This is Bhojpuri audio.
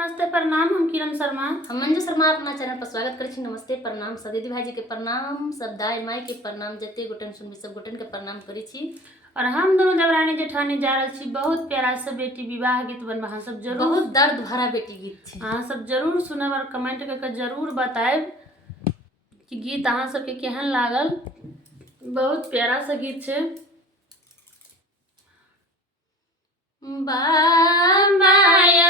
नमस्ते प्रणाम, हम किरण शर्मा। हम मंजू शर्मा अपना चैनल पर स्वागत करै छी। नमस्ते प्रणाम, सब दीदी भाई जी के प्रणाम, सब दाई माई के प्रणाम, जते गोटन सुनबी सब गोटन के प्रणाम करै छी। और हम दोनों देवरानी जेठानी जा रहे छी बहुत प्यारा सा बेटी विवाह गीत बनवा सब जरूर, बहुत दर्द भरा बेटी गीत छे। हाँ सब जरूर सुनब और कमेंट करके जरूर बताएब कि गीत अहाँ सबके केहन लागल। बहुत प्यारा सा गीत छे। बाबाया